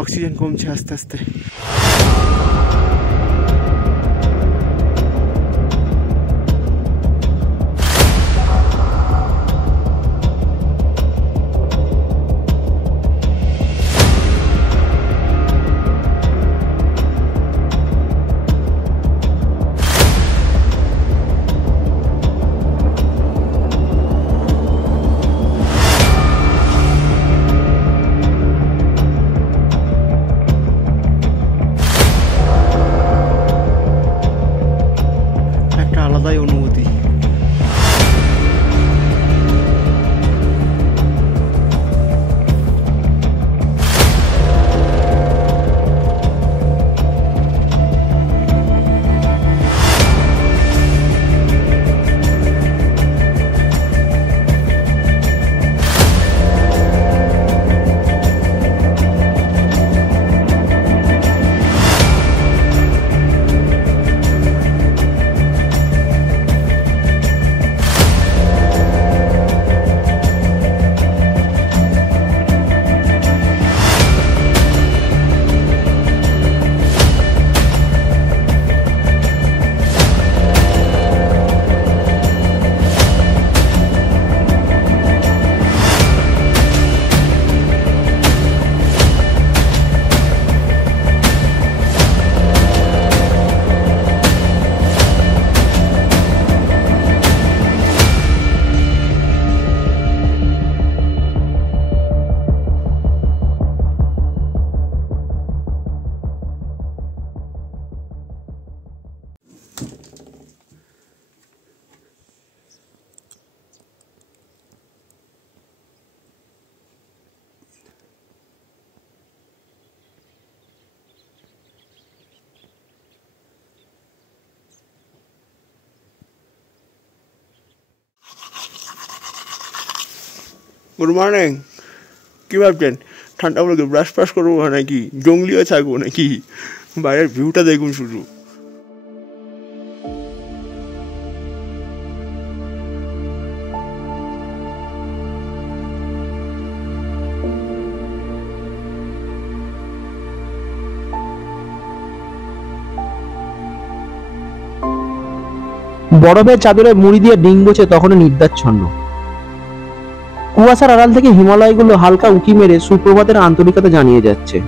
অক্সিজেন কমছে আস্তে আস্তে। আলাদাই অনুভূতি। Good morning. কী ভাবছেন ঠান্ডা বলে ব্রাশ ফ্রাশ করবো নাকি জঙ্গলিও থাকবো নাকি? বাইরের ভিউটা দেখুন শুধু। বরফের চাদরে মুড়ি দিয়ে ডিং বসে তখনও নিদ্রাচ্ছন্ন। কুয়াশার আড়াল থেকে হিমালয়গুলো হালকা উঁকি মেরে সুপ্রভাতের আন্তরিকতা জানিয়ে যাচ্ছে।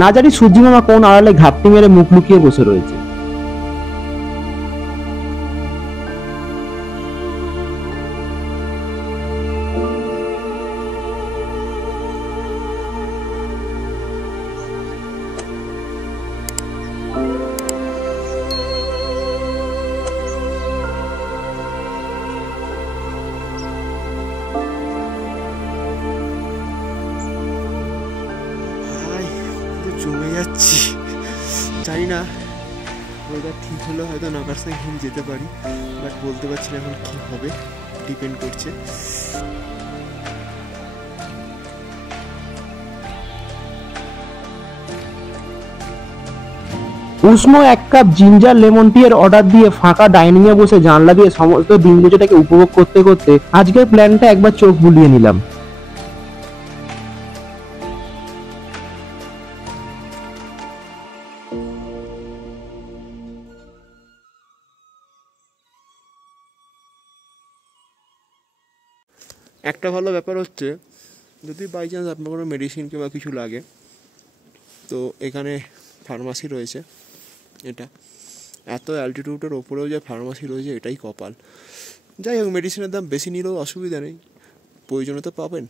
না জানি সূর্যিমামা কোন আড়ালে ঘাপটি মেরে মুখ লুকিয়ে বসে রয়েছে। জমে যাচ্ছি, জানি না ওয়েদার ঠিক হলে হয়তো নাগারসাং হিল যেতে পারি, বাট বলতে পারছি না এখন কী হবে, ডিপেন্ড করছে। উষ্ণ এক কাপ জিঞ্জার লেমন টি এর অর্ডার দিয়ে ফাঁকা ডাইনিং এ বসে জানলা দিয়ে সমস্ত দিনগুলোটাকে উপভোগ করতে করতে আজকের প্ল্যানটা একবার চোখ বুলিয়ে নিলাম। একটা ভালো ব্যাপার হচ্ছে, যদি বাই চান্স আপনার কোনো মেডিসিন কিংবা কিছু লাগে তো এখানে ফার্মাসি রয়েছে। এটা এত অ্যালটিটিউডের ওপরেও যে ফার্মাসি রয়েছে এটাই কপাল। যাই হোক, মেডিসিনের দাম বেশি নিলেও অসুবিধা নেই, প্রয়োজনে তো পাবেন।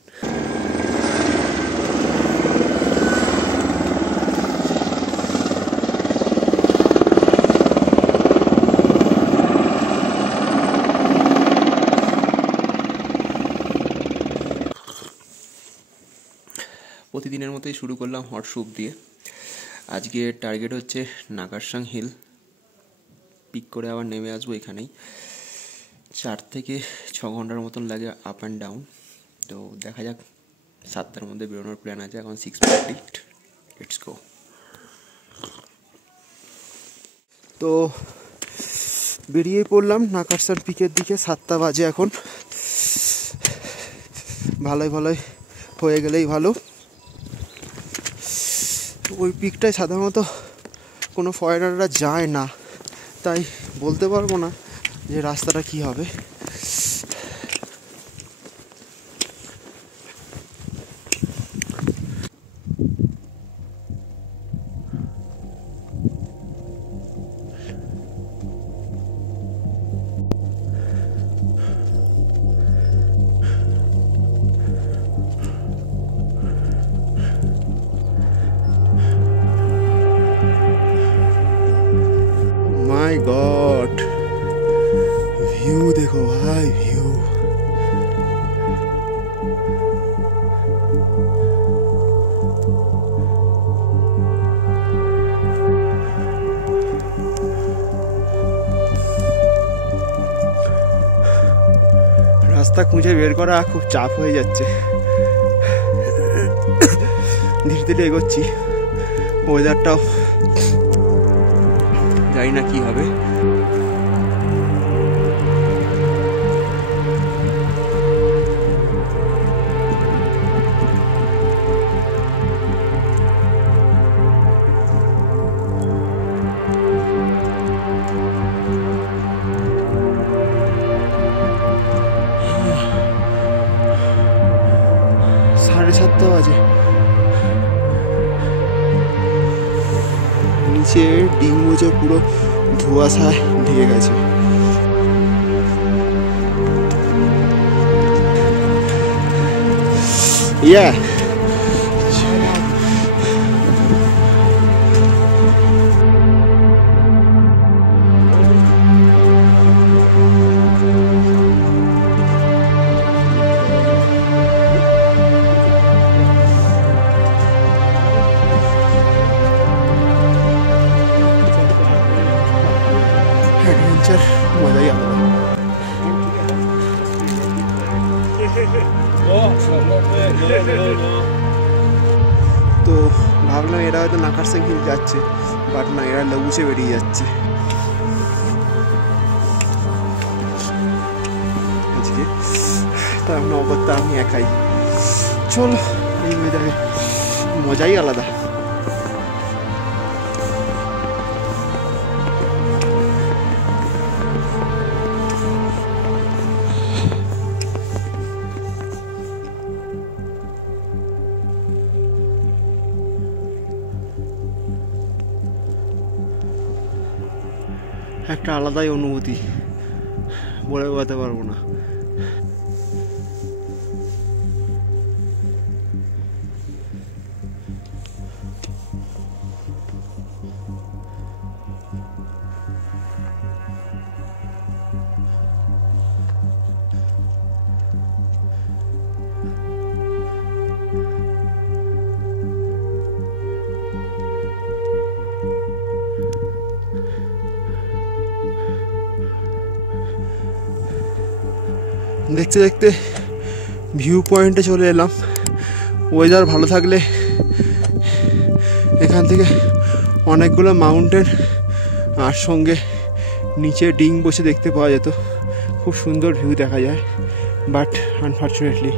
প্রতিদিনের মতোই শুরু করলাম হট স্যুপ দিয়ে। আজকে টার্গেট হচ্ছে নাগারসাং হিল, পিক করে আবার নেমে আসবো এখানেই। 4 থেকে 6 ঘন্টার মতন লাগে আপ অ্যান্ড ডাউন। তো দেখা যাক, 7টার মধ্যে বেরোনোর প্ল্যান আছে। এখন 6:30, লেটস গো। তো বেরিয়ে পড়লাম নাগারসাং পিকের দিকে। 7টা বাজে এখন। ভালোই হয়ে গেলেই ভালো। ওই পিকটায় সাধারণত কোনো ফরেনাররা যায় না, তাই বলতে পারবো না যে রাস্তাটা কি হবে। माय गॉड, व्यू देखो भाई, व्यू। রাস্তা খুঁজে বের করা খুব চাপ হয়ে যাচ্ছে। ধীরে ধীরে এগোচ্ছি, ওয়েদারটাও জানি না কি হবে। साढ़े 7টা বাজে। নিচে ডিঙ্গুচে পুরো ধোঁয়াশায় ঢেকে গেছে। Yeah. एडवेंचर मजा ही आता है। তো ভাবলাম এরা হয়তো নাকারসাং হিল যাচ্ছে, বাট না, এরা লেবুচে বেরিয়ে যাচ্ছে আজকে। তার নগদটা আমি একাই। চলো, এই ওয়েদারে মজাই আলাদা। একটা আলাদাই অনুভূতি, বলে বোঝাতে পারবো না। দেখতে দেখতে ভিউ পয়েন্টে চলে এলাম। ওয়েদার ভালো থাকলে এখান থেকে অনেকগুলো মাউন্টেন আর সঙ্গে নিচে ডিং বসে দেখতে পাওয়া যেত। খুব সুন্দর ভিউ দেখা যায়, বাট আনফর্চুনেটলি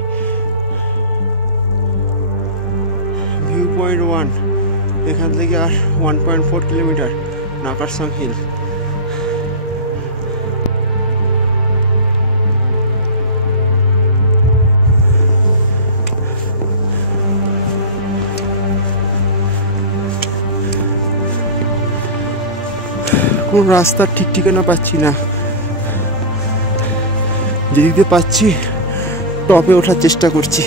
ভিউ পয়েন্ট 1, এখান থেকে আর 1.4 কিলোমিটার নাকারসাং হিল। কোন রাস্তার ঠিক ঠিকানা পাচ্ছি না, যেদিক দিয়ে পাচ্ছি টপে ওঠার চেষ্টা করছি।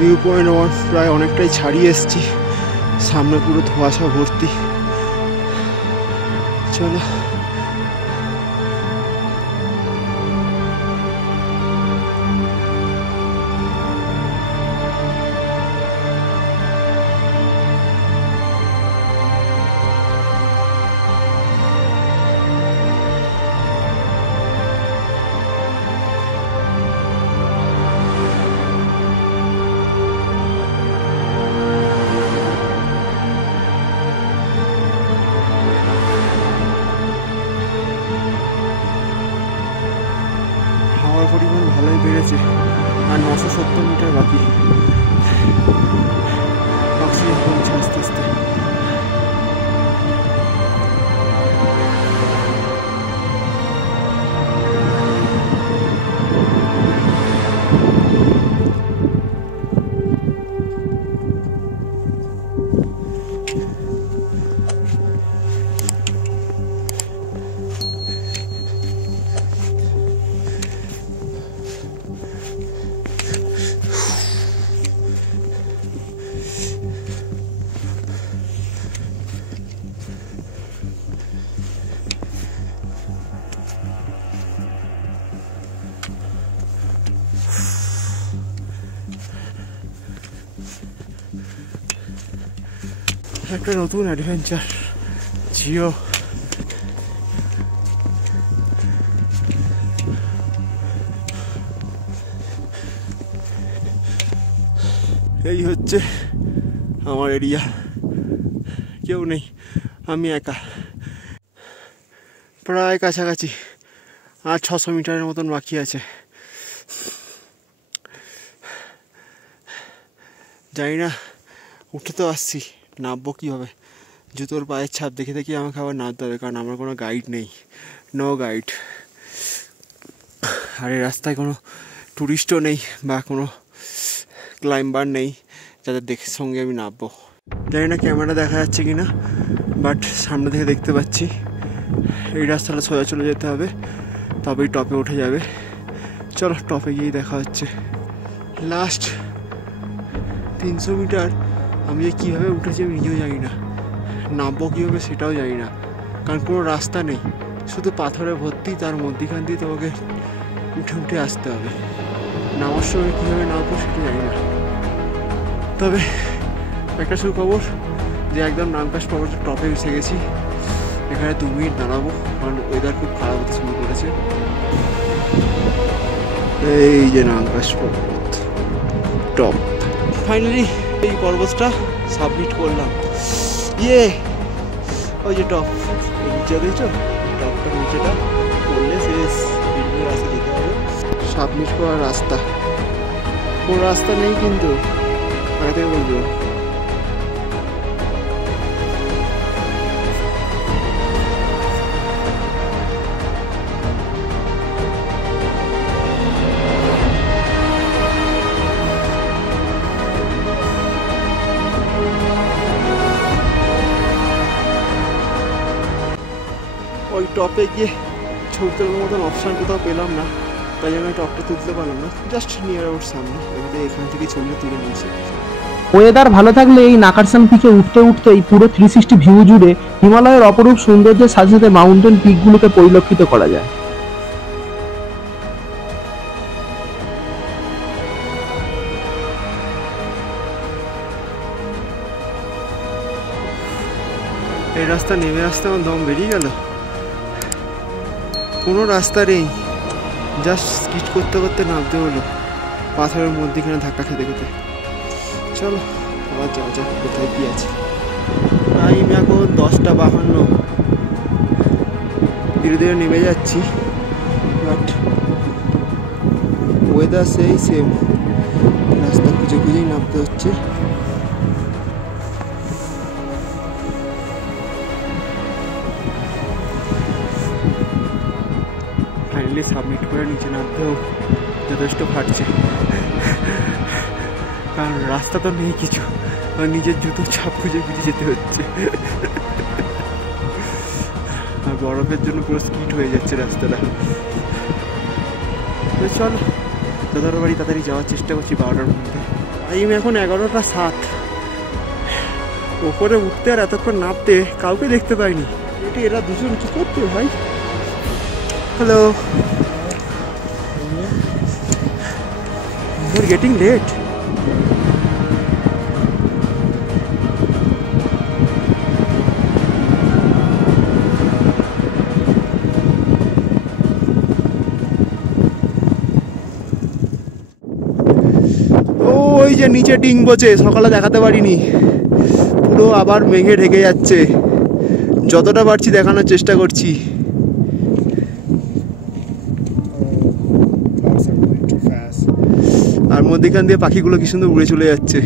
ভিউ পয়েন্ট 1 প্রায় অনেকটাই ছাড়িয়ে এসেছি, সামনে পুরো ধোঁয়াশা ভর্তি। চলো একটা নতুন অ্যাডভেঞ্চার জিও। এই হচ্ছে আমার এরিয়া, কেউ নেই, আমি একা। প্রায় কাছাকাছি, আর 600 মিটারের মতন বাকি আছে। জানি না, উঠে তো আসছি, নামবো কীভাবে? জুতোর পায়ের ছাপ দেখে দেখে আমাকে আবার নামতে হবে, কারণ আমার কোনো গাইড নেই, নো গাইড। আর এই রাস্তায় কোনো টুরিস্টও নেই বা কোনো ক্লাইম্বার নেই যাদের সঙ্গে আমি নামবো। জানি না ক্যামেরা দেখা যাচ্ছে কি না, বাট সামনে থেকে দেখতে পাচ্ছি এই রাস্তাটা সোজা চলে যেতে হবে, তবেই টপে উঠে যাবে। চলো টপে গিয়েই দেখা হচ্ছে। লাস্ট 300 মিটার আমি যে কীভাবে উঠেছি আমি নিজেও জানি না, নামবো কীভাবে সেটাও জানি না, কারণ কোনো রাস্তা নেই, শুধু পাথরে ভর্তি, তার মধ্যিখান দিয়ে তোমাকে উঠে উঠে আসতে হবে। নামার সময় কীভাবে নামবো সেটা জানি না। তবে একটা সুখবর যে একদম নামকাশ পর্বতের টপে এসে গেছি। এখানে 2 মিনিট দাঁড়াবো, কারণ ওয়েদার খুব খারাপ হতে শুরু করেছে। এই যে নামকাশ পর্বত টপ, ফাইনালি এই পর্বতটা সাবমিট করলাম। ওই যে টপ নিচে দেখছো, টপটা নিচেটা করলে শেষ, রাস্তা যেতে হবে। সাবমিট করার রাস্তা, কোনো রাস্তা নেই কিন্তু, আগে থেকে বলবো। ওই টপে গিয়ে ছবি তোলার মতন অপশান কোথাও পেলাম না, তাই জন্য টপটা তুলতে পারলাম না। জাস্ট নিয়ার আউট সামনে, এখান থেকে ছবিটা তুলে নিয়েছি। ওয়েদার ভালো থাকলে এই নাকারসাং পিকে উঠতে উঠতেই পুরো 360 ভিউ জুড়ে হিমালয়ের অপরূপ সৌন্দর্যের সাথে সাথে মাউন্টেন পিকগুলোকে পরিলক্ষিত করা যায়। এই রাস্তা নেমে আসতে আমার দম বেরিয়ে গেল। কোনো রাস্তা নেই, জাস্ট স্কিট করতে করতে নামতে হলো, পাথরের মধ্যেখানে ধাক্কা খেতে খেতে। চলো আবার যাওয়া যাক, কোথায় কি আছে। টাইম এখন 10:52, ধীরে ধীরে নেমে যাচ্ছি, বাট ওয়েদার সেই সেম, রাস্তা খুঁজে খুঁজেই নামতে হচ্ছে। ফাইনালি সাবমিট করে নিচে নামতেও যথেষ্ট ফাটছে, কারণ রাস্তা তো নেই কিছু, নিজের জুতো ছাপ খুঁজে খুঁজে যেতে হচ্ছে। আর বরফের জন্য পুরো স্কিট হয়ে যাচ্ছে রাস্তাটা। চলো দাদার বাড়ি তাড়াতাড়ি যাওয়ার চেষ্টা করছি 12টার মধ্যে। টাইম এখন 11:07। ওপরে উঠতে আর এতক্ষণ নামতে কাউকে দেখতে পাইনি। এরা দুজন কি করতে ভাই? Hello, we're getting late. ওই যে নিচে ডিং বোঝে, সকালে দেখাতে পারিনি, পুরো আবার মেঘে ঢেকে যাচ্ছে। যতটা পারছি দেখানোর চেষ্টা করছি। আর মধ্যখান দিয়ে পাখিগুলো কি সুন্দর উড়ে চলে যাচ্ছে।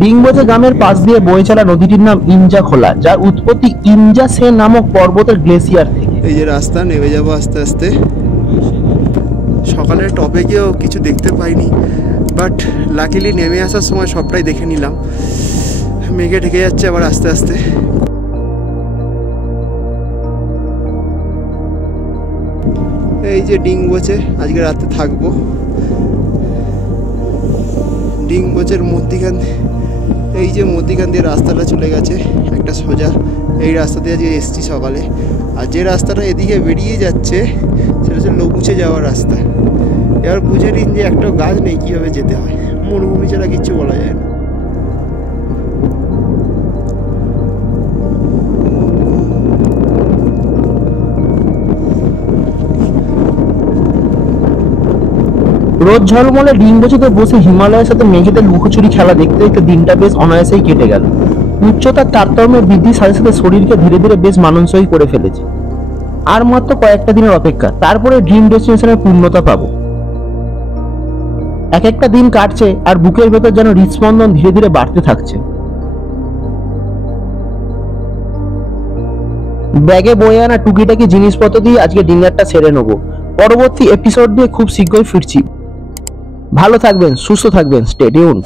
ডিংবোঝা গ্রামের পাশ দিয়ে বয়ে চলা নদীটির নাম ইঞ্জা খোলা, যার উৎপত্তি ইঞ্জা সে নামক পর্বতের গ্লেসিয়ার থেকে। এই যে রাস্তা, নেমে যাবো আস্তে আস্তে। সকালে টপে গিয়েও কিছু দেখতে পাইনি, বাট লাকিলি নেমে আসার সময় সবটাই দেখে নিলাম। মেঘে ঢেকে যাচ্ছে আবার আস্তে আস্তে। এই যে ডিংবোচে আজকে রাতে থাকবো। ডিংবোচের মধ্যিখান, এই যে মধ্যিখান দিয়ে রাস্তাটা চলে গেছে একটা সোজা, এই রাস্তা দিয়ে আজকে এসছি সকালে। আর যে রাস্তাটা এদিকে বেরিয়ে যাচ্ছে সেটা হচ্ছে লবুচে যাওয়ার রাস্তা। এবার বুঝে নিন যে একটা গাছ নেই, কীভাবে যেতে হয়। মরুভূমি ছাড়া কিচ্ছু বলা যায় না। রোদ ঝলমলে ডিম্বুচিতে বসে হিমালয়ের সাথে মেঘেদের লুকোচুরি খেলা দেখতে দেখতে দিনটা বেশ অনায়াসেই কেটে গেল। উচ্চতার তারতম্যে বৃদ্ধির সাথে সাথে শরীরকে ধীরে ধীরে বেশ মানানসই করে ফেলেছে। আর মাত্র কয়েকটা দিনের অপেক্ষা, তারপরে ড্রিম ডেস্টিনেশনের পূর্ণতা পাবো। এক একটা দিন কাটছে আর বুকের ভেতর যেন হৃদস্পন্দন ধীরে ধীরে বাড়তে থাকছে। ব্যাগে বয়ে আনা টুকিটাকি জিনিসপত্র দিয়ে আজকে ডিনারটা সেরে নেবো। পরবর্তী এপিসোড দিয়ে খুব শীঘ্রই ফিরছি। ভালো থাকবেন, সুস্থ থাকবেন, স্টে টিউনড।